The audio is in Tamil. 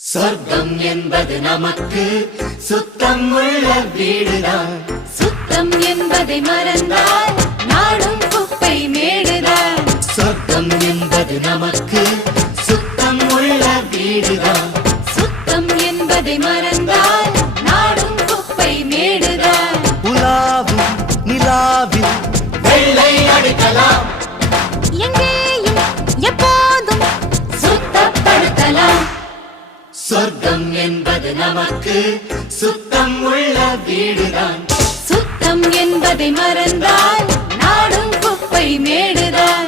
சொர்க்கம் என்பது நமக்கு சுத்தம் உள்ள வீடுதான். சுத்தம் என்பதை மறந்தால் நாடும் குப்பை மேடுதான். சொர்க்கம் என்பது நமக்கு சுத்தம் உள்ள வீடுதான். சுத்தம் என்பதை மறந்தால் நாடும் குப்பை மேடுதான். உலாவும் நிலாவில் வெள்ளை அடிக்கலாம். எங்கேயும் எப்போதும் சுத்தப்படுத்தலாம். சொர்க்கம் என்பது நமக்கு சுத்தம் உள்ள வீடுதான். சுத்தம் என்பதை மறந்தால் நாடும் குப்பை மேடுதான்.